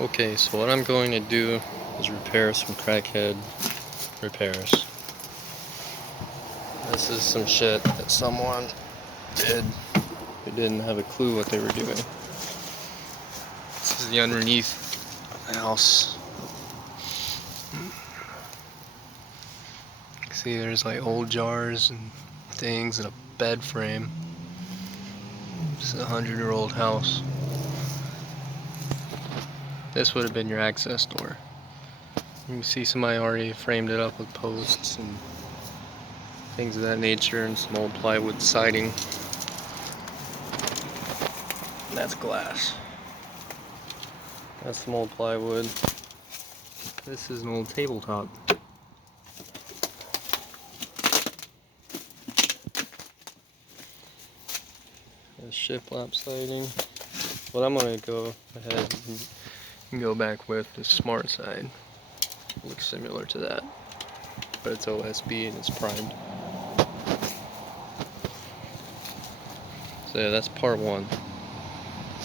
Okay, so what I'm going to do is repair some crackhead repairs. This is some shit that someone did who didn't have a clue what they were doing. This is the underneath the house. See, there's like old jars and things and a bed frame. It's a 100-year-old house. This would have been your access door. You can see somebody already framed it up with posts and things of that nature and some old plywood siding. And that's glass. That's some old plywood. This is an old tabletop. There's shiplap siding. What I'm gonna go ahead and go back with is smart side. Looks similar to that, but it's OSB and it's primed. So yeah, that's part one.